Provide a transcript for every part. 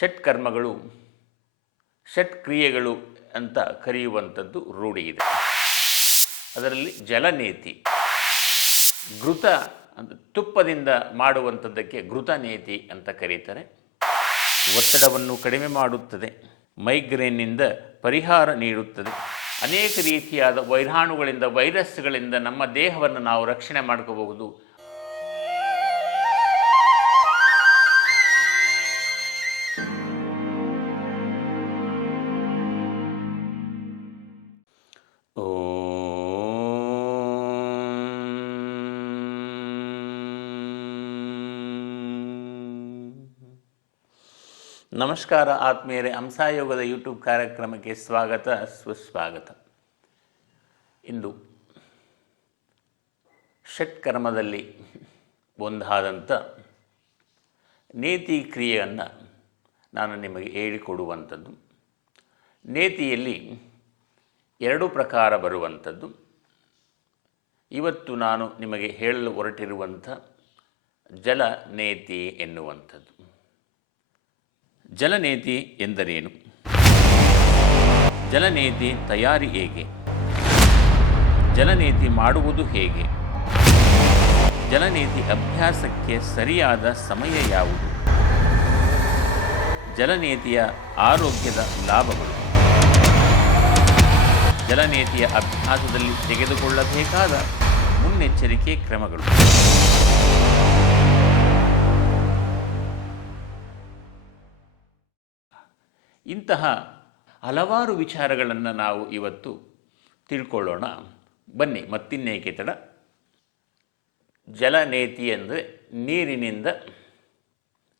ಷಟ್ಕರ್ಮಗಳು ಷಟ್ಕ್ರಿಯೆಗಳು ಅಂತ ಕರೆಯುವಂಥದ್ದು ರೂಢಿ ಇದೆ. ಅದರಲ್ಲಿ ಜಲನೇತಿ, ಘೃತ ಅಂತ ತುಪ್ಪದಿಂದ ಮಾಡುವಂಥದ್ದಕ್ಕೆ ಘೃತನೇತಿ ಅಂತ ಕರೀತಾರೆ. ಒತ್ತಡವನ್ನು ಕಡಿಮೆ ಮಾಡುತ್ತದೆ, ಮೈಗ್ರೇನ್ನಿಂದ ಪರಿಹಾರ ನೀಡುತ್ತದೆ. ಅನೇಕ ರೀತಿಯಾದ ವೈರಾಣುಗಳಿಂದ ವೈರಸ್ಗಳಿಂದ ನಮ್ಮ ದೇಹವನ್ನು ನಾವು ರಕ್ಷಣೆ ಮಾಡ್ಕೋಬಹುದು. ನಮಸ್ಕಾರ ಆತ್ಮೀಯರೇ ಹಂಸಾಯೋಗದ ಯೂಟ್ಯೂಬ್ ಕಾರ್ಯಕ್ರಮಕ್ಕೆ ಸ್ವಾಗತ, ಸುಸ್ವಾಗತ. ಇಂದು ಷಟ್ಕರ್ಮದಲ್ಲಿ ಒಂದಾದಂಥ ನೇತಿ ಕ್ರಿಯೆಯನ್ನು ನಾನು ನಿಮಗೆ ಹೇಳಿಕೊಡುವಂಥದ್ದು. ನೇತಿಯಲ್ಲಿ ಎರಡು ಪ್ರಕಾರ ಬರುವಂಥದ್ದು. ಇವತ್ತು ನಾನು ನಿಮಗೆ ಹೇಳಲು ಹೊರಟಿರುವಂಥ ಜಲ ನೇತಿ ಎನ್ನುವಂಥದ್ದು. ಜಲನೇತಿ ಎಂದರೇನು? ಜಲನೇತಿ ತಯಾರಿ ಹೇಗೆ? ಜಲನೇತಿ ಮಾಡುವುದು ಹೇಗೆ? ಜಲನೇತಿ ಅಭ್ಯಾಸಕ್ಕೆ ಸರಿಯಾದ ಸಮಯ ಯಾವುದು? ಜಲನೇತಿಯ ಆರೋಗ್ಯದ ಲಾಭಗಳು? ಜಲನೇತಿಯ ಅಭ್ಯಾಸದಲ್ಲಿ ತೆಗೆದುಕೊಳ್ಳಬೇಕಾದ ಮುನ್ನೆಚ್ಚರಿಕೆ ಕ್ರಮಗಳು? ಇಂತಹ ಹಲವಾರು ವಿಚಾರಗಳನ್ನು ನಾವು ಇವತ್ತು ತಿಳ್ಕೊಳ್ಳೋಣ. ಬನ್ನಿ, ಮತ್ತಿನ್ನೇಕೆ ತಡ. ಜಲನೇತಿ ಅಂದರೆ ನೀರಿನಿಂದ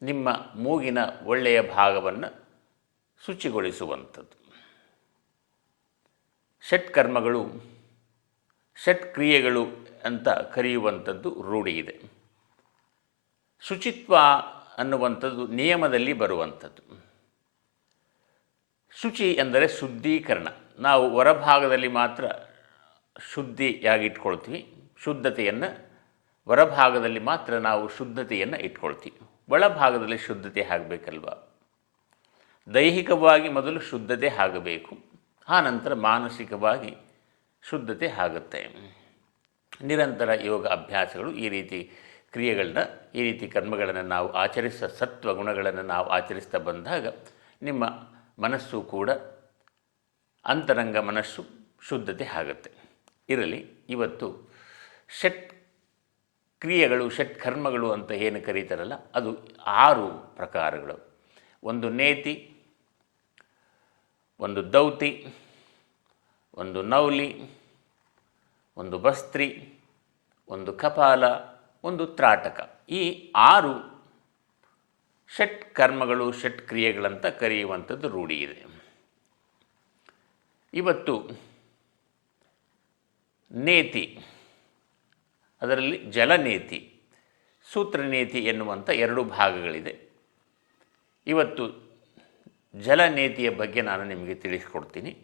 ನಿಮ್ಮ ಮೂಗಿನ ಒಳ್ಳೆಯ ಭಾಗವನ್ನು ಶುಚಿಗೊಳಿಸುವಂಥದ್ದು. ಷಟ್ಕರ್ಮಗಳು ಷಟ್ಕ್ರಿಯೆಗಳು ಅಂತ ಕರೆಯುವಂಥದ್ದು ರೂಢಿ ಇದೆ. ಶುಚಿತ್ವ ಅನ್ನುವಂಥದ್ದು ನಿಯಮದಲ್ಲಿ ಬರುವಂಥದ್ದು. ಶುಚಿ ಎಂದರೆ ಶುದ್ಧೀಕರಣ. ನಾವು ಹೊರಭಾಗದಲ್ಲಿ ಮಾತ್ರ ಶುದ್ಧಿಯಾಗಿ ಇಟ್ಕೊಳ್ತೀವಿ ಶುದ್ಧತೆಯನ್ನು, ಹೊರಭಾಗದಲ್ಲಿ ಮಾತ್ರ ನಾವು ಶುದ್ಧತೆಯನ್ನು ಇಟ್ಕೊಳ್ತೀವಿ. ಒಳಭಾಗದಲ್ಲಿ ಶುದ್ಧತೆ ಆಗಬೇಕಲ್ವ? ದೈಹಿಕವಾಗಿ ಮೊದಲು ಶುದ್ಧತೆ ಆಗಬೇಕು. ಆನಂತರ ಮಾನಸಿಕವಾಗಿ ಶುದ್ಧತೆ ಆಗುತ್ತೆ. ನಿರಂತರ ಯೋಗ ಅಭ್ಯಾಸಗಳು ಈ ರೀತಿ ಕ್ರಿಯೆಗಳನ್ನ, ಈ ರೀತಿ ಕರ್ಮಗಳನ್ನು ನಾವು ಆಚರಿಸ, ಸತ್ವ ಗುಣಗಳನ್ನು ನಾವು ಆಚರಿಸ್ತಾ ಬಂದಾಗ ನಿಮ್ಮ ಮನಸ್ಸು ಕೂಡ ಅಂತರಂಗ ಮನಸ್ಸು ಶುದ್ಧತೆ ಆಗುತ್ತೆ. ಇರಲಿ, ಇವತ್ತು ಷಟ್ ಕ್ರಿಯೆಗಳು, ಷಟ್ ಕರ್ಮಗಳು ಅಂತ ಏನು ಕರೀತಾರಲ್ಲ, ಅದು ಆರು ಪ್ರಕಾರಗಳು. ಒಂದು ನೇತಿ, ಒಂದು ದೌತಿ, ಒಂದು ನೌಲಿ, ಒಂದು ಬಸ್ತ್ರಿ, ಒಂದು ಕಪಾಲ, ಒಂದು ತ್ರಾಟಕ. ಈ ಆರು ಷಟ್ ಕರ್ಮಗಳು, ಷಟ್ ಕ್ರಿಯೆಗಳಂತ ಕರೆಯುವಂಥದ್ದು ರೂಢಿ ಇದೆ. ಇವತ್ತು ನೇತಿ, ಅದರಲ್ಲಿ ಜಲನೇತಿ, ಸೂತ್ರನೇತಿ ಎನ್ನುವಂಥ ಎರಡು ಭಾಗಗಳಿದೆ. ಇವತ್ತು ಜಲನೇತಿಯ ಬಗ್ಗೆ ನಾನು ನಿಮಗೆ ತಿಳಿಸ್ಕೊಡ್ತೀನಿ.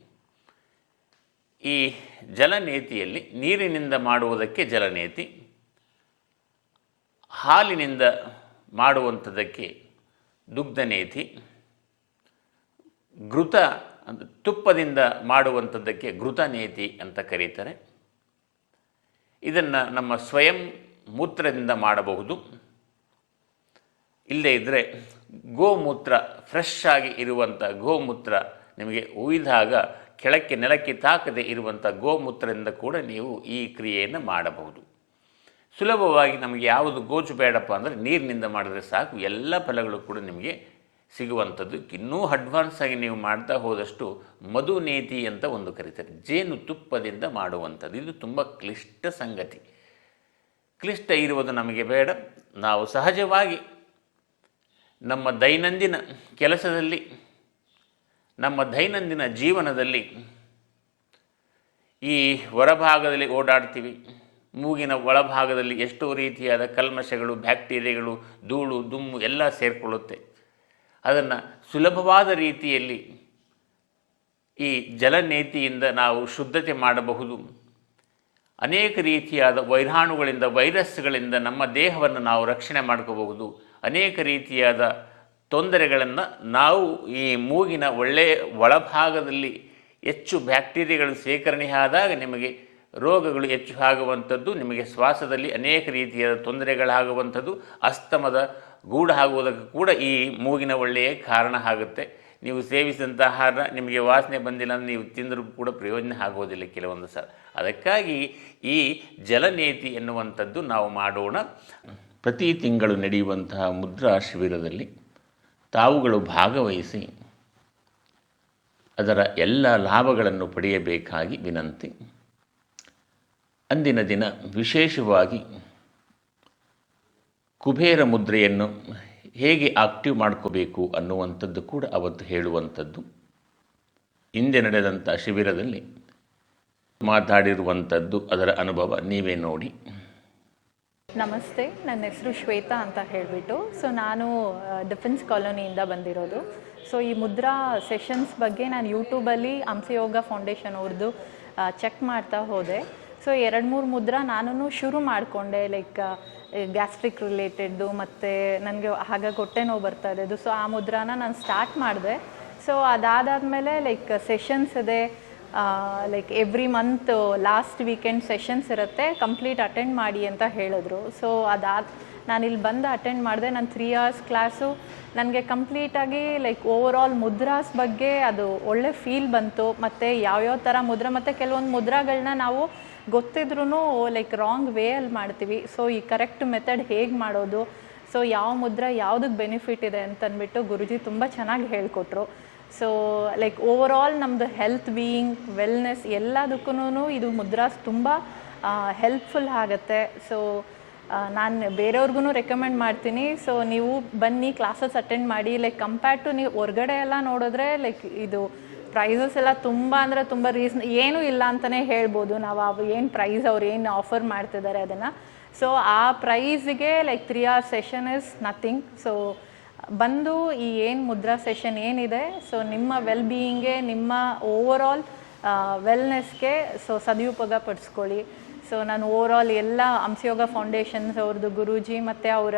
ಈ ಜಲನೇತಿಯಲ್ಲಿ ನೀರಿನಿಂದ ಮಾಡುವುದಕ್ಕೆ ಜಲನೇತಿ, ಹಾಲಿನಿಂದ ಮಾಡುವಂಥದ್ದಕ್ಕೆ ದುಗ್ಧನೇತಿ ಘೃತ ಅಂತ ತುಪ್ಪದಿಂದ ಮಾಡುವಂಥದ್ದಕ್ಕೆ ಘೃತನೇತಿ ಅಂತ ಕರೀತಾರೆ. ಇದನ್ನು ನಮ್ಮ ಸ್ವಯಂ ಮೂತ್ರದಿಂದ ಮಾಡಬಹುದು. ಇಲ್ಲದೇ ಇದ್ದರೆ ಗೋಮೂತ್ರ ಫ್ರೆಶ್ ಆಗಿ ಇರುವಂಥ ಗೋಮೂತ್ರ ನಿಮಗೆ ಉಯ್ದಾಗ ಕೆಳಕ್ಕೆ ನೆಲಕ್ಕೆ ತಾಕದೆ ಇರುವಂಥ ಗೋಮೂತ್ರದಿಂದ ಕೂಡ ನೀವು ಈ ಕ್ರಿಯೆಯನ್ನು ಮಾಡಬಹುದು. ಸುಲಭವಾಗಿ ನಮಗೆ ಯಾವುದು ಗೋಚು ಬೇಡಪ್ಪ ಅಂದರೆ ನೀರಿನಿಂದ ಮಾಡಿದ್ರೆ ಸಾಕು. ಎಲ್ಲ ಫಲಗಳು ಕೂಡ ನಿಮಗೆ ಸಿಗುವಂಥದ್ದು. ಇನ್ನೂ ಅಡ್ವಾನ್ಸ್ ಆಗಿ ನೀವು ಮಾಡ್ತಾ ಹೋದಷ್ಟು ಮಧುನೇತಿ ಅಂತ ಒಂದು ಕರೀತಾರೆ. ಜೇನು ತುಪ್ಪದಿಂದ ಮಾಡುವಂಥದ್ದು. ಇದು ತುಂಬ ಕ್ಲಿಷ್ಟ ಸಂಗತಿ. ಕ್ಲಿಷ್ಟ ಇರುವುದು ನಮಗೆ ಬೇಡ. ನಾವು ಸಹಜವಾಗಿ ನಮ್ಮ ದೈನಂದಿನ ಕೆಲಸದಲ್ಲಿ, ನಮ್ಮ ದೈನಂದಿನ ಜೀವನದಲ್ಲಿ ಈ ಹೊರಭಾಗದಲ್ಲಿ ಓಡಾಡ್ತೀವಿ. ಮೂಗಿನ ಒಳಭಾಗದಲ್ಲಿ ಎಷ್ಟೋ ರೀತಿಯಾದ ಕಲ್ಮಶಗಳು, ಬ್ಯಾಕ್ಟೀರಿಯಾಗಳು, ಧೂಳು, ದುಮ್ಮು ಎಲ್ಲ ಸೇರಿಕೊಳ್ಳುತ್ತೆ. ಅದನ್ನು ಸುಲಭವಾದ ರೀತಿಯಲ್ಲಿ ಈ ಜಲನೇತಿಯಿಂದ ನಾವು ಶುದ್ಧತೆ ಮಾಡಬಹುದು. ಅನೇಕ ರೀತಿಯಾದ ವೈರಾಣುಗಳಿಂದ ವೈರಸ್ಗಳಿಂದ ನಮ್ಮ ದೇಹವನ್ನು ನಾವು ರಕ್ಷಣೆ ಮಾಡ್ಕೋಬಹುದು. ಅನೇಕ ರೀತಿಯಾದ ತೊಂದರೆಗಳನ್ನು ನಾವು ಈ ಮೂಗಿನ ಒಳ್ಳೆಯ ಒಳಭಾಗದಲ್ಲಿ ಹೆಚ್ಚು ಬ್ಯಾಕ್ಟೀರಿಯಾಗಳು ಶೇಖರಣೆಯಾದಾಗ ನಿಮಗೆ ರೋಗಗಳು ಹೆಚ್ಚು ಆಗುವಂಥದ್ದು, ನಿಮಗೆ ಶ್ವಾಸದಲ್ಲಿ ಅನೇಕ ರೀತಿಯ ತೊಂದರೆಗಳಾಗುವಂಥದ್ದು, ಅಸ್ತಮದ ಗೂಢ ಆಗುವುದಕ್ಕೆ ಕೂಡ ಈ ಮೂಗಿನ ಒಳ್ಳೆಯ ಕಾರಣ ಆಗುತ್ತೆ. ನೀವು ಸೇವಿಸಿದಂಥ ಆಹಾರ ನಿಮಗೆ ವಾಸನೆ ಬಂದಿಲ್ಲ ಅಂದರೆ ನೀವು ತಿಂದರೂ ಕೂಡ ಪ್ರಯೋಜನ ಆಗೋದಿಲ್ಲ ಕೆಲವೊಂದು ಸಲ. ಅದಕ್ಕಾಗಿ ಈ ಜಲನೇತಿ ಎನ್ನುವಂಥದ್ದು ನಾವು ಮಾಡೋಣ. ಪ್ರತಿ ತಿಂಗಳು ನಡೆಯುವಂತಹ ಮುದ್ರಾ ಶಿಬಿರದಲ್ಲಿ ತಾವುಗಳು ಭಾಗವಹಿಸಿ ಅದರ ಎಲ್ಲ ಲಾಭಗಳನ್ನು ಪಡೆಯಬೇಕಾಗಿ ವಿನಂತಿ. ಅಂದಿನ ದಿನ ವಿಶೇಷವಾಗಿ ಕುಬೇರ ಮುದ್ರೆಯನ್ನು ಹೇಗೆ ಆಕ್ಟಿವ್ ಮಾಡ್ಕೋಬೇಕು ಅನ್ನುವಂಥದ್ದು ಕೂಡ ಅವತ್ತು ಹೇಳುವಂಥದ್ದು. ಹಿಂದೆ ನಡೆದಂಥ ಶಿಬಿರದಲ್ಲಿ ಮಾತಾಡಿರುವಂಥದ್ದು ಅದರ ಅನುಭವ ನೀವೇ ನೋಡಿ. ನಮಸ್ತೆ, ನನ್ನ ಹೆಸರು ಶ್ವೇತಾ ಅಂತ ಹೇಳಿಬಿಟ್ಟು, ಸೊ ನಾನು ಡಿಫೆನ್ಸ್ ಕಾಲೋನಿಯಿಂದ ಬಂದಿರೋದು. ಸೊ ಈ ಮುದ್ರಾ ಸೆಷನ್ಸ್ ಬಗ್ಗೆ ನಾನು ಯೂಟ್ಯೂಬಲ್ಲಿ ಹಂಸಯೋಗ ಫೌಂಡೇಶನ್ ಅವ್ರದ್ದು ಚೆಕ್ ಮಾಡ್ತಾ ಹೋದೆ. ಸೊ ಎರಡು ಮೂರು ಮುದ್ರ ನಾನು ಶುರು ಮಾಡಿಕೊಂಡೆ ಲೈಕ್ ಗ್ಯಾಸ್ಟ್ರಿಕ್ ರಿಲೇಟೆಡ್ದು ಮತ್ತು ನನಗೆ ಆಗ ಹೊಟ್ಟೆ ನೋವು ಬರ್ತಾ ಇರೋದು ಸೊ ಆ ಮುದ್ರಾನ ನಾನು ಸ್ಟಾರ್ಟ್ ಮಾಡಿದೆ. ಸೊ ಅದಾದಾದಮೇಲೆ ಲೈಕ್ ಸೆಷನ್ಸ್ ಇದೆ. Like every month last weekend sessions ಇರುತ್ತೆ. ಕಂಪ್ಲೀಟ್ ಅಟೆಂಡ್ ಮಾಡಿ ಅಂತ ಹೇಳಿದ್ರು. ಸೊ ಅದಾದ, ನಾನು ಇಲ್ಲಿ ಬಂದು ಅಟೆಂಡ್ ಮಾಡಿದೆ. ನಾನು ತ್ರೀ ಅವರ್ಸ್ ಕ್ಲಾಸು ನನಗೆ ಕಂಪ್ಲೀಟಾಗಿ ಲೈಕ್ ಓವರ್ ಆಲ್ ಮುದ್ರಾಸ್ ಬಗ್ಗೆ ಅದು ಒಳ್ಳೆ ಫೀಲ್ ಬಂತು. ಮತ್ತು ಯಾವ್ಯಾವ ಥರ ಮುದ್ರಾ, ಮತ್ತು ಕೆಲವೊಂದು ಮುದ್ರಾಗಳನ್ನ ನಾವು ಗೊತ್ತಿದ್ರೂ ಲೈಕ್ ರಾಂಗ್ ವೇಯಲ್ಲಿ ಮಾಡ್ತೀವಿ. ಸೊ ಈ ಕರೆಕ್ಟ್ ಮೆಥಡ್ ಹೇಗೆ ಮಾಡೋದು? ಸೊ ಯಾವ ಮುದ್ರಾ ಯಾವುದಕ್ಕೆ ಬೆನಿಫಿಟ್ ಇದೆ ಅಂತಂದ್ಬಿಟ್ಟು ಗುರುಜಿ ತುಂಬ ಚೆನ್ನಾಗಿ ಹೇಳಿಕೊಟ್ರು. ಸೊ ಲೈಕ್ ಓವರ್ ಆಲ್ ನಮ್ಮದು ಹೆಲ್ತ್ ಬೀಯಿಂಗ್ ವೆಲ್ನೆಸ್ ಎಲ್ಲದಕ್ಕೂ ಇದು ಮುದ್ರಾಸ್ ತುಂಬ ಹೆಲ್ಪ್ಫುಲ್ ಆಗುತ್ತೆ. ಸೊ ನಾನು ಬೇರೆಯವ್ರಿಗೂ ರೆಕಮೆಂಡ್ ಮಾಡ್ತೀನಿ. ಸೊ ನೀವು ಬನ್ನಿ ಕ್ಲಾಸಸ್ ಅಟೆಂಡ್ ಮಾಡಿ. ಲೈಕ್ ಕಂಪೇರ್ಡ್ ಟು ನೀವು ಹೊರ್ಗಡೆ ಎಲ್ಲ ನೋಡಿದ್ರೆ ಲೈಕ್ ಇದು ಪ್ರೈಸಸ್ ಎಲ್ಲ ತುಂಬ ಅಂದರೆ ತುಂಬ ರೀಸನ್ ಏನೂ ಇಲ್ಲ ಅಂತಲೇ ಹೇಳ್ಬೋದು. ನಾವು ಅವು ಏನು ಪ್ರೈಸ್ ಅವ್ರು ಏನು ಆಫರ್ ಮಾಡ್ತಿದ್ದಾರೆ ಅದನ್ನು. ಸೊ ಆ ಪ್ರೈಸ್ಗೆ like three hour session is nothing so ಬಂದು ಈ ಏನು ಮುದ್ರಾ ಸೆಷನ್ ಏನಿದೆ ಸೊ ನಿಮ್ಮ ವೆಲ್ ಬೀಯಿಂಗ್ಗೆ ನಿಮ್ಮ ಓವರ್ ಆಲ್ ವೆಲ್ನೆಸ್ಗೆ ಸೊ ಸದುಪಯೋಗ ಪಡಿಸ್ಕೊಳ್ಳಿ. ಸೊ ನಾನು ಓವರ್ ಆಲ್ ಎಲ್ಲ ಹಂಸಯೋಗ ಫೌಂಡೇಶನ್ಸ್ ಅವ್ರದ್ದು ಗುರೂಜಿ ಮತ್ತು ಅವರ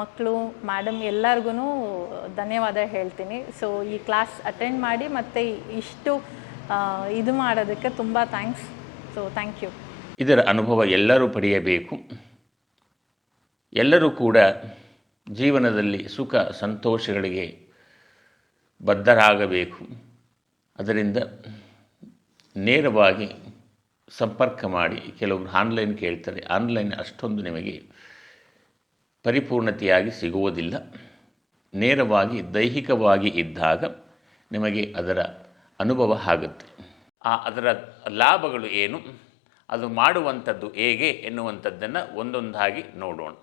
ಮಕ್ಕಳು ಮೇಡಮ್ ಎಲ್ಲರಿಗೂ ಧನ್ಯವಾದ ಹೇಳ್ತೀನಿ. ಸೊ ಈ ಕ್ಲಾಸ್ ಅಟೆಂಡ್ ಮಾಡಿ ಮತ್ತು ಇಷ್ಟು ಇದು ಮಾಡೋದಕ್ಕೆ ತುಂಬ ಥ್ಯಾಂಕ್ಸ್ ಸೊ ಥ್ಯಾಂಕ್ ಯು ಇದರ ಅನುಭವ ಎಲ್ಲರೂ ಪಡೆಯಬೇಕು. ಎಲ್ಲರೂ ಕೂಡ ಜೀವನದಲ್ಲಿ ಸುಖ, ಸಂತೋಷಗಳಿಗೆ ಬದ್ಧರಾಗಬೇಕು. ಅದರಿಂದ ನೇರವಾಗಿ ಸಂಪರ್ಕ ಮಾಡಿ ಕೆಲವರು ಆನ್ಲೈನ್ ಕೇಳ್ತಾರೆ. ಆನ್ಲೈನ್ ಅಷ್ಟೊಂದು ನಿಮಗೆ ಪರಿಪೂರ್ಣತೆಯಾಗಿ ಸಿಗುವುದಿಲ್ಲ. ನೇರವಾಗಿ, ದೈಹಿಕವಾಗಿ ಇದ್ದಾಗ ನಿಮಗೆ ಅದರ ಅನುಭವ ಆಗುತ್ತೆ. ಆ ಅದರ ಲಾಭಗಳು ಏನು? ಅದು ಮಾಡುವಂಥದ್ದು ಹೇಗೆ ಎನ್ನುವಂಥದ್ದನ್ನು ಒಂದೊಂದಾಗಿ ನೋಡೋಣ.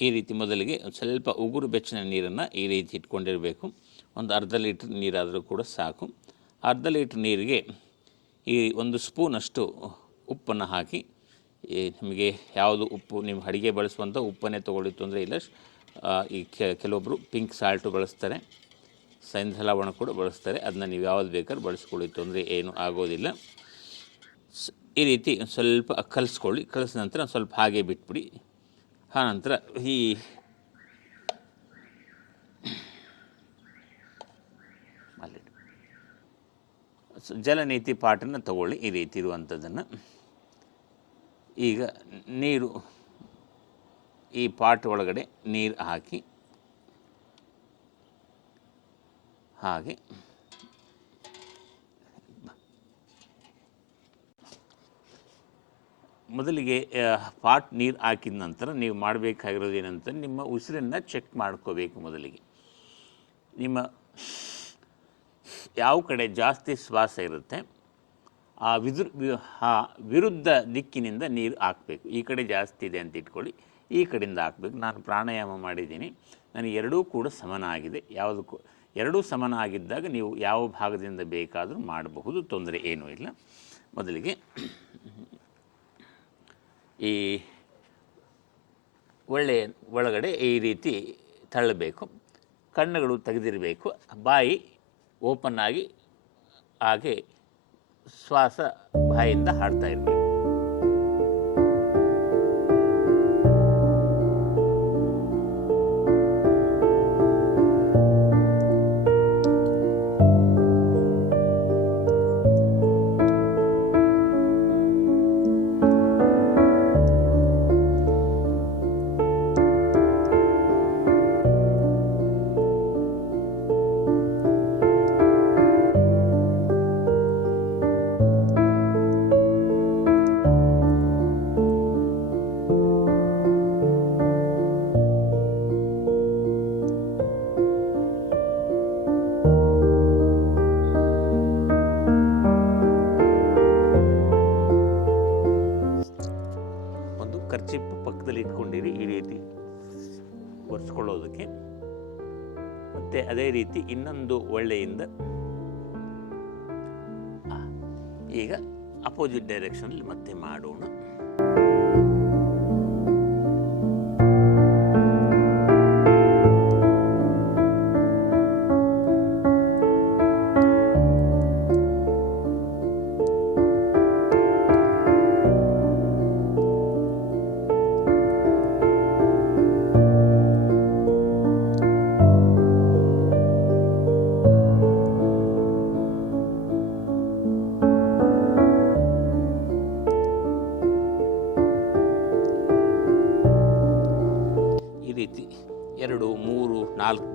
ಈ ರೀತಿ ಮೊದಲಿಗೆ ಸ್ವಲ್ಪ ಉಗುರು ಬೆಚ್ಚಿನ ನೀರನ್ನು ಈ ರೀತಿ ಇಟ್ಕೊಂಡಿರಬೇಕು. ಒಂದು ಅರ್ಧ ಲೀಟ್ರ್ ನೀರಾದರೂ ಕೂಡ ಸಾಕು. ಅರ್ಧ ಲೀಟ್ರ್ ನೀರಿಗೆ ಈ ಒಂದು ಸ್ಪೂನಷ್ಟು ಉಪ್ಪನ್ನು ಹಾಕಿ ನಿಮಗೆ ಯಾವುದು ಉಪ್ಪು ನಿಮ್ಮ ಅಡಿಗೆ ಬಳಸುವಂಥ ಉಪ್ಪನ್ನೇ ತೊಗೊಳ್ಳಿ, ತೊಂದರೆ ಇಲ್ಲ. ಈ ಕೆಲವೊಬ್ಬರು ಪಿಂಕ್ ಸಾಲ್ಟು ಬಳಸ್ತಾರೆ ಸೈನ್ಸ್ ಲವಣ ಕೂಡ ಬಳಸ್ತಾರೆ, ಅದನ್ನ ನೀವು ಯಾವ್ದು ಬೇಕಾದ್ರೂ ಬಳಸ್ಕೊಳ್ಳಿ, ತೊಂದರೆ ಏನು ಆಗೋದಿಲ್ಲ. ಈ ರೀತಿ ಸ್ವಲ್ಪ ಕಲಿಸ್ಕೊಳ್ಳಿ, ಕಲಿಸಿದ ನಂತರ ಸ್ವಲ್ಪ ಹಾಗೆ ಬಿಟ್ಬಿಡಿ. ಆನಂತರ ಈ ಅಲ್ಲಿಡಿ. ಸ- ಜಲನೀತಿ ಪಾಠನ ತಗೊಳ್ಳಿ, ಈ ರೀತಿ ಇರುವಂಥದ್ದನ್ನು. ಈಗ ನೀರು, ಈ ಪಾಟ್ ಒಳಗಡೆ ನೀರು ಹಾಕಿ, ಹಾಗೆ. ಮೊದಲಿಗೆ ಪಾಟ್ ನೀರು ಹಾಕಿದ ನಂತರ ನೀವು ಮಾಡಬೇಕಾಗಿರೋದು ಏನಂತ ನಿಮ್ಮ ಉಸಿರನ್ನು ಚೆಕ್ ಮಾಡ್ಕೋಬೇಕು ಮೊದಲಿಗೆ. ನಿಮ್ಮ ಯಾವ ಕಡೆ ಜಾಸ್ತಿ ಶ್ವಾಸ ಇರುತ್ತೆ, ಆ ವಿದುರ್ ಆ ವಿರುದ್ಧ ದಿಕ್ಕಿನಿಂದ ನೀರು ಹಾಕಬೇಕು. ಈ ಕಡೆ ಜಾಸ್ತಿ ಇದೆ ಅಂತ ಇಟ್ಕೊಳ್ಳಿ, ಈ ಕಡೆಯಿಂದ ಹಾಕಬೇಕು. ನಾನು ಪ್ರಾಣಾಯಾಮ ಮಾಡಿದ್ದೀನಿ. ನನಗೆ ಎರಡೂ ಕೂಡ ಸಮನ ಆಗಿದೆ ಯಾವುದಕ್ಕೂ, ಎರಡೂ ಸಮನ ಆಗಿದ್ದಾಗ ನೀವು ಯಾವ ಭಾಗದಿಂದ ಬೇಕಾದರೂ ಮಾಡಬಹುದು. ತೊಂದರೆ ಏನೂ ಇಲ್ಲ. ಮೊದಲಿಗೆ ಈ ಒಳ್ಳೆಯ ಒಳಗಡೆ ಈ ರೀತಿ ತಳ್ಳಬೇಕು. ಕಣ್ಣುಗಳು ತೆಗೆದಿರಬೇಕು. ಬಾಯಿ ಓಪನ್ ಆಗಿ ಹಾಗೆ ಶ್ವಾಸ ಬಾಯಿಂದ ಹಾಡ್ತಾ ಇರಬೇಕು ಕೂತ್ಕೊಳ್ಳೋದಕ್ಕೆ ಮತ್ತು ಅದೇ ರೀತಿ ಇನ್ನೊಂದು ಒಳ್ಳೆಯಿಂದ ಈಗ ಅಪೋಸಿಟ್ ಡೈರೆಕ್ಷನಲ್ಲಿ ಮತ್ತೆ ಮಾಡೋಣ.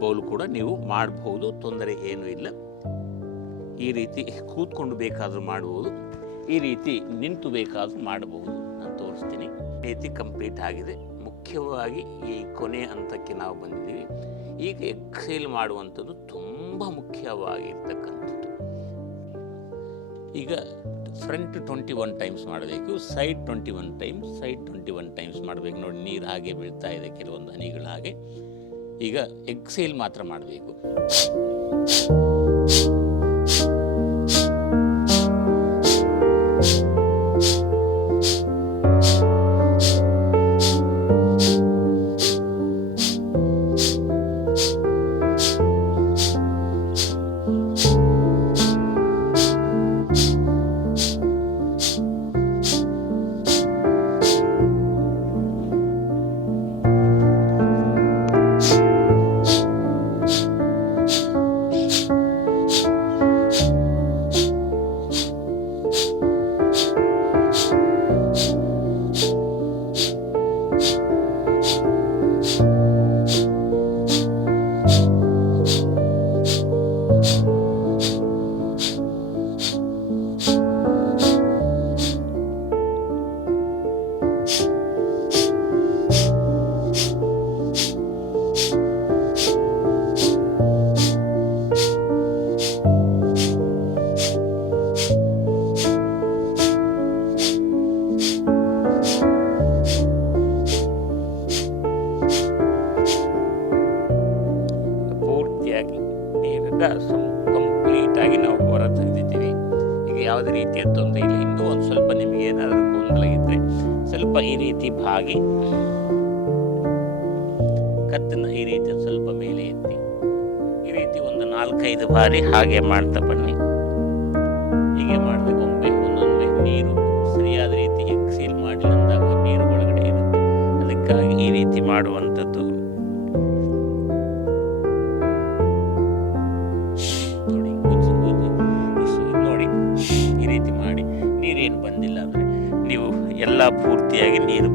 ನಾಲ್ಕು ಕೂಡ ನೀವು ಮಾಡಬಹುದು ತೊಂದರೆ ಏನೂ ಇಲ್ಲ. ಈ ರೀತಿ ಕೂತ್ಕೊಂಡು ಬೇಕಾದರೂ ಮಾಡಬಹುದು ಈ ರೀತಿ ನಿಂತು ಬೇಕಾದರೂ ಮಾಡಬಹುದು ನಾನು ತೋರಿಸ್ತೀನಿ. ಈ ರೀತಿ ಕಂಪ್ಲೀಟ್ ಆಗಿದೆ. ಮುಖ್ಯವಾಗಿ ಈ ಕೊನೆ ಹಂತಕ್ಕೆ ನಾವು ಬಂದಿದ್ದೀವಿ. ಈಗ ಎಕ್ಸೈಲ್ ಮಾಡುವಂಥದ್ದು ತುಂಬ ಮುಖ್ಯವಾಗಿರ್ತಕ್ಕಂಥದ್ದು. ಈಗ ಫ್ರಂಟ್ ಟ್ವೆಂಟಿ ಒನ್ ಟೈಮ್ಸ್ ಮಾಡಬೇಕು, side twenty one times, side twenty one times ಮಾಡಬೇಕು. ನೋಡಿ, ನೀರು ಹಾಗೆ ಬೀಳ್ತಾ ಇದೆ ಕೆಲವೊಂದು ಹನಿಗಳ ಹಾಗೆ. ಈಗ ಎಕ್ಸೇಲ್ ಮಾತ್ರ ಮಾಡಬೇಕು. ಮಾಡ್ತಾ ಬನ್ನಿ. ಹೀಗೆ ಮಾಡ್ತಾ ಒಮ್ಮೆ ಒಂದೊಮ್ಮೆ ನೀರು ಸರಿಯಾದ ರೀತಿ ಎಕ್ಸೀಲ್ ಮಾಡಿಲ್ಲ ಅಂದಾಗ ನೀರು ಒಳಗಡೆ ಇರುತ್ತೆ. ಅದಕ್ಕಾಗಿ ಈ ರೀತಿ ಮಾಡುವಂಥದ್ದು. ನೋಡಿ ನೋಡಿ, ಈ ರೀತಿ ಮಾಡಿ ನೀರೇನು ಬಂದಿಲ್ಲ ಅಂದರೆ ನೀವು ಎಲ್ಲ ಪೂರ್ತಿಯಾಗಿ ನೀರು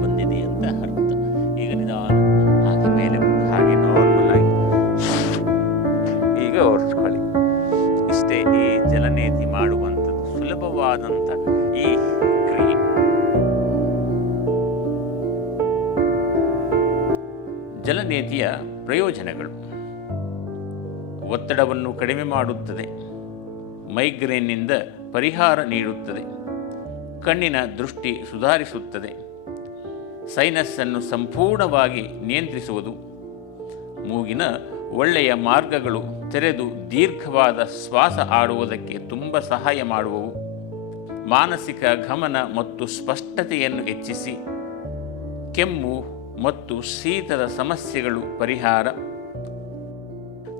ಪ್ರಯೋಜನಗಳು. ಒತ್ತಡವನ್ನು ಕಡಿಮೆ ಮಾಡುತ್ತದೆ. ಮೈಗ್ರೇನ್ನಿಂದ ಪರಿಹಾರ ನೀಡುತ್ತದೆ. ಕಣ್ಣಿನ ದೃಷ್ಟಿ ಸುಧಾರಿಸುತ್ತದೆ. ಸೈನಸ್ಸನ್ನು ಸಂಪೂರ್ಣವಾಗಿ ನಿಯಂತ್ರಿಸುವುದು. ಮೂಗಿನ ಒಳ್ಳೆಯ ಮಾರ್ಗಗಳು ತೆರೆದು ದೀರ್ಘವಾದ ಶ್ವಾಸ ಆಡುವುದಕ್ಕೆ ತುಂಬ ಸಹಾಯ ಮಾಡುವವು. ಮಾನಸಿಕ ಗಮನ ಮತ್ತು ಸ್ಪಷ್ಟತೆಯನ್ನು ಹೆಚ್ಚಿಸಿ. ಕೆಮ್ಮು ಮತ್ತು ಶೀತದ ಸಮಸ್ಯೆಗಳು ಪರಿಹಾರ.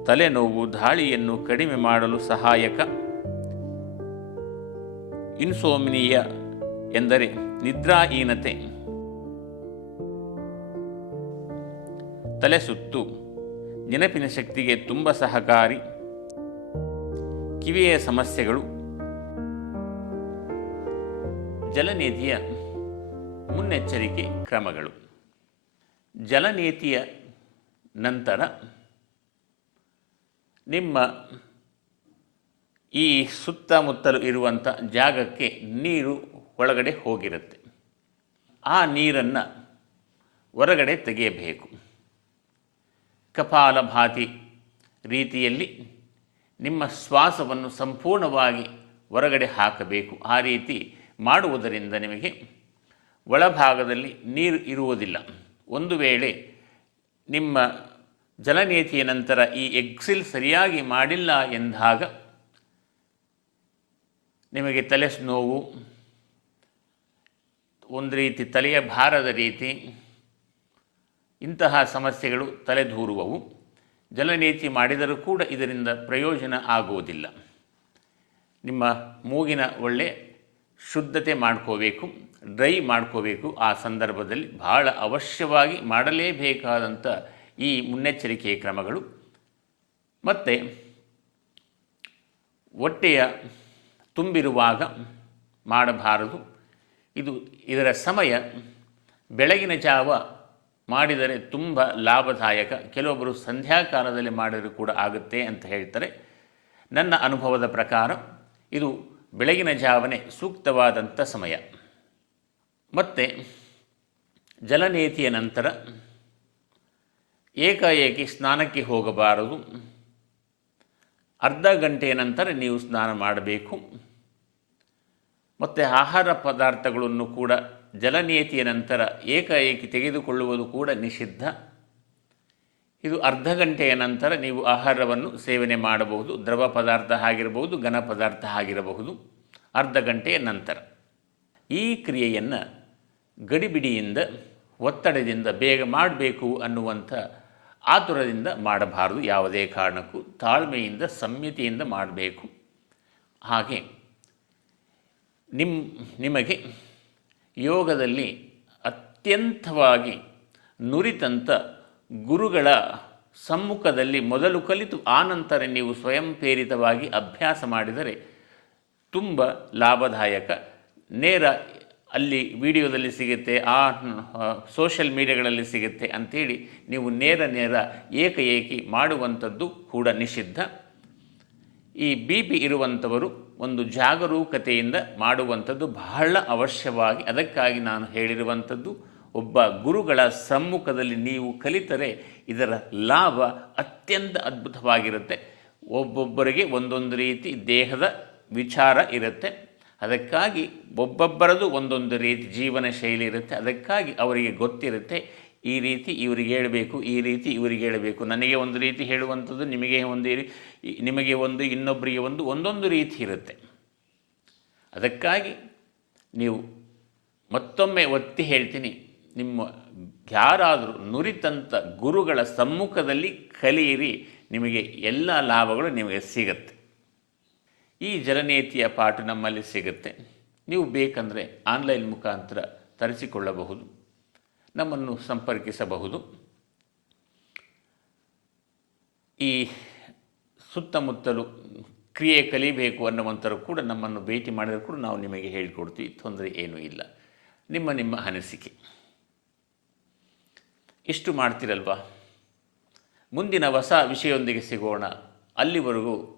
ತಲೆನೋವು ದಾಳಿಯನ್ನು ಕಡಿಮೆ ಮಾಡಲು ಸಹಾಯಕ. ಇನ್ಸೋಮಿನಿಯ ಎಂದರೆ ನಿದ್ರಾಹೀನತೆ. ತಲೆ ಸುತ್ತು ನೆನಪಿನ ಶಕ್ತಿಗೆ ತುಂಬ ಸಹಕಾರಿ. ಕಿವಿಯ ಸಮಸ್ಯೆಗಳು. ಜಲನಿಧಿಯ ಮುನ್ನೆಚ್ಚರಿಕೆ ಕ್ರಮಗಳು. ಜಲನೇತಿಯ ನಂತರ ನಿಮ್ಮ ಈ ಸುತ್ತಮುತ್ತಲು ಇರುವಂಥ ಜಾಗಕ್ಕೆ ನೀರು ಒಳಗಡೆ ಹೋಗಿರುತ್ತೆ. ಆ ನೀರನ್ನು ಹೊರಗಡೆ ತೆಗೆಯಬೇಕು. ಕಪಾಲಭಾತಿ ರೀತಿಯಲ್ಲಿ ನಿಮ್ಮ ಶ್ವಾಸವನ್ನು ಸಂಪೂರ್ಣವಾಗಿ ಹೊರಗಡೆ ಹಾಕಬೇಕು. ಆ ರೀತಿ ಮಾಡುವುದರಿಂದ ನಿಮಗೆ ಒಳಭಾಗದಲ್ಲಿ ನೀರು ಇರುವುದಿಲ್ಲ. ಒಂದು ವೇಳೆ ನಿಮ್ಮ ಜಲನೇತಿಯ ನಂತರ ಈ ಎಕ್ಸಿಲ್ ಸರಿಯಾಗಿ ಮಾಡಿಲ್ಲ ಎಂದಾಗ ನಿಮಗೆ ತಲೆ ನೋವು ಒಂದು ರೀತಿ ತಲೆಯ ಭಾರದ ರೀತಿ, ಇಂತಹ ಸಮಸ್ಯೆಗಳು ತಲೆದೂರುವವು. ಜಲನೇತಿ ಮಾಡಿದರೂ ಕೂಡ ಇದರಿಂದ ಪ್ರಯೋಜನ ಆಗುವುದಿಲ್ಲ. ನಿಮ್ಮ ಮೂಗಿನ ಒಳ್ಳೆ ಶುದ್ಧತೆ ಮಾಡ್ಕೋಬೇಕು. ಡ್ರೈ ಮಾಡ್ಕೋಬೇಕು ಆ ಸಂದರ್ಭದಲ್ಲಿ ಬಹಳ ಅವಶ್ಯವಾಗಿ ಮಾಡಲೇಬೇಕಾದಂಥ ಈ ಮುನ್ನೆಚ್ಚರಿಕೆ ಕ್ರಮಗಳು. ಮತ್ತು ಹೊಟ್ಟೆಯ ತುಂಬಿರುವಾಗ ಮಾಡಬಾರದು. ಇದು ಇದರ ಸಮಯ ಬೆಳಗಿನ ಜಾವ ಮಾಡಿದರೆ ತುಂಬ ಲಾಭದಾಯಕ. ಕೆಲವೊಬ್ಬರು ಸಂಧ್ಯಾಕಾಲದಲ್ಲಿ ಮಾಡಿದರೂ ಕೂಡ ಆಗುತ್ತೆ ಅಂತ ಹೇಳ್ತಾರೆ. ನನ್ನ ಅನುಭವದ ಪ್ರಕಾರ ಇದು ಬೆಳಗಿನ ಜಾವನೆ ಸೂಕ್ತವಾದಂಥ ಸಮಯ. ಮತ್ತು ಜಲನೇತಿಯ ನಂತರ ಏಕಾಏಕಿ ಸ್ನಾನಕ್ಕೆ ಹೋಗಬಾರದು. ಅರ್ಧ ಗಂಟೆಯ ನಂತರ ನೀವು ಸ್ನಾನ ಮಾಡಬೇಕು. ಮತ್ತು ಆಹಾರ ಪದಾರ್ಥಗಳನ್ನು ಕೂಡ ಜಲನೀತಿಯ ನಂತರ ಏಕಾಏಕಿ ತೆಗೆದುಕೊಳ್ಳುವುದು ಕೂಡ ನಿಷಿದ್ಧ. ಇದು ಅರ್ಧ ಗಂಟೆಯ ನಂತರ ನೀವು ಆಹಾರವನ್ನು ಸೇವನೆ ಮಾಡಬಹುದು. ದ್ರವ ಪದಾರ್ಥ ಆಗಿರಬಹುದು, ಘನ ಪದಾರ್ಥ ಆಗಿರಬಹುದು. ಅರ್ಧ ಗಂಟೆಯ ನಂತರ ಈ ಕ್ರಿಯೆಯನ್ನು ಗಡಿಬಿಡಿಯಿಂದ ಒತ್ತಡದಿಂದ ಬೇಗ ಮಾಡಬೇಕು ಅನ್ನುವಂಥ ಆತುರದಿಂದ ಮಾಡಬಾರದು. ಯಾವುದೇ ಕಾರಣಕ್ಕೂ ತಾಳ್ಮೆಯಿಂದ ಸಂಯತಿಯಿಂದ ಮಾಡಬೇಕು. ಹಾಗೆ ನಿಮ್ಮ ನಿಮಗೆ ಯೋಗದಲ್ಲಿ ಅತ್ಯಂತವಾಗಿ ನುರಿತಂಥ ಗುರುಗಳ ಸಮ್ಮುಖದಲ್ಲಿ ಮೊದಲು ಕಲಿತು, ಆನಂತರ ನೀವು ಸ್ವಯಂ ಪ್ರೇರಿತವಾಗಿ ಅಭ್ಯಾಸ ಮಾಡಿದರೆ ತುಂಬ ಲಾಭದಾಯಕ. ನೇರ ಅಲ್ಲಿ ವಿಡಿಯೋದಲ್ಲಿ ಸಿಗುತ್ತೆ, ಆ ಸೋಷಲ್ ಮೀಡಿಯಾಗಳಲ್ಲಿ ಸಿಗುತ್ತೆ ಅಂಥೇಳಿ ನೀವು ನೇರ ನೇರ ಏಕಏಕಿ ಮಾಡುವಂಥದ್ದು ಕೂಡ ನಿಷಿದ್ಧ. ಈ ಬಿ ಪಿ ಇರುವಂಥವರು ಒಂದು ಜಾಗರೂಕತೆಯಿಂದ ಮಾಡುವಂಥದ್ದು ಬಹಳ ಅವಶ್ಯವಾಗಿ, ಅದಕ್ಕಾಗಿ ನಾನು ಹೇಳಿರುವಂಥದ್ದು, ಒಬ್ಬ ಗುರುಗಳ ಸಮ್ಮುಖದಲ್ಲಿ ನೀವು ಕಲಿತರೆ ಇದರ ಲಾಭ ಅತ್ಯಂತ ಅದ್ಭುತವಾಗಿರುತ್ತೆ. ಒಬ್ಬೊಬ್ಬರಿಗೆ ಒಂದೊಂದು ರೀತಿ ದೇಹದ ವಿಚಾರ ಇರುತ್ತೆ. ಅದಕ್ಕಾಗಿ ಒಬ್ಬೊಬ್ಬರದು ಒಂದೊಂದು ರೀತಿ ಜೀವನ ಶೈಲಿ ಇರುತ್ತೆ. ಅದಕ್ಕಾಗಿ ಅವರಿಗೆ ಗೊತ್ತಿರುತ್ತೆ, ಈ ರೀತಿ ಇವರಿಗೆ ಹೇಳಬೇಕು, ಈ ರೀತಿ ಇವರಿಗೆ ಹೇಳಬೇಕು. ನನಗೆ ಒಂದು ರೀತಿ ಹೇಳುವಂಥದ್ದು, ನಿಮಗೆ ಒಂದು ನಿಮಗೆ ಒಂದು ಇನ್ನೊಬ್ಬರಿಗೆ ಒಂದು, ಒಂದೊಂದು ರೀತಿ ಇರುತ್ತೆ. ಅದಕ್ಕಾಗಿ ನೀವು ಮತ್ತೊಮ್ಮೆ ಒತ್ತಿ ಹೇಳ್ತೀನಿ, ನಿಮ್ಮ ಯಾರಾದರೂ ನುರಿತಂಥ ಗುರುಗಳ ಸಮ್ಮುಖದಲ್ಲಿ ಕಲಿಯಿರಿ, ನಿಮಗೆ ಎಲ್ಲ ಲಾಭಗಳು ನಿಮಗೆ ಸಿಗತ್ತೆ. ಈ ಜಲನೇತಿಯ ಪಾಠ ನಮ್ಮಲ್ಲಿ ಸಿಗುತ್ತೆ. ನೀವು ಬೇಕಂದರೆ ಆನ್ಲೈನ್ ಮುಖಾಂತರ ತರಿಸಿಕೊಳ್ಳಬಹುದು. ನಮ್ಮನ್ನು ಸಂಪರ್ಕಿಸಬಹುದು. ಈ ಸುತ್ತಮುತ್ತಲು ಕ್ರಿಯೆ ಕಲಿಬೇಕು ಅನ್ನುವಂಥರು ಕೂಡ ನಮ್ಮನ್ನು ಭೇಟಿ ಮಾಡಿದ್ರು ಕೂಡ ನಾವು ನಿಮಗೆ ಹೇಳಿಕೊಡ್ತೀವಿ. ತೊಂದರೆ ಏನೂ ಇಲ್ಲ. ನಿಮ್ಮ ನಿಮ್ಮ ಅನಿಸಿಕೆ. ಇಷ್ಟು ಮಾಡ್ತಿರಲ್ವಾ? ಮುಂದಿನ ಹೊಸ ವಿಷಯದೊಂದಿಗೆ ಸಿಗೋಣ. ಅಲ್ಲಿವರೆಗೂ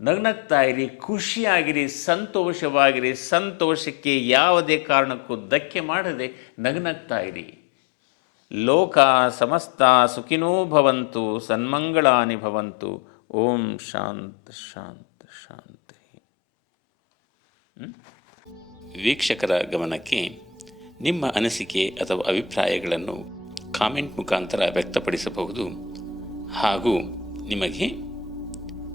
ನಗ್ನಗ್ತಾ ಇರಿ ಖುಷಿಯಾಗಿರಿ, ಸಂತೋಷವಾಗಿರಿ, ಸಂತೋಷಕ್ಕೆ ಯಾವುದೇ ಕಾರಣಕ್ಕೂ ಧಕ್ಕೆ ಮಾಡದೆ ನಗ್ನಗ್ತಾ ಇರಿ ಲೋಕ ಸಮಸ್ತ ಸುಖಿನೋ ಭವಂತು, ಸನ್ಮಂಗಳಾನಿ ಭವಂತು. ಓಂ ಶಾಂತ ಶಾಂತ, ಶಾಂತಿ. ವೀಕ್ಷಕರ ಗಮನಕ್ಕೆ ನಿಮ್ಮ ಅನಿಸಿಕೆ ಅಥವಾ ಅಭಿಪ್ರಾಯಗಳನ್ನು ಕಾಮೆಂಟ್ ಮುಖಾಂತರ ವ್ಯಕ್ತಪಡಿಸಬಹುದು ಹಾಗೂ ನಿಮಗೆ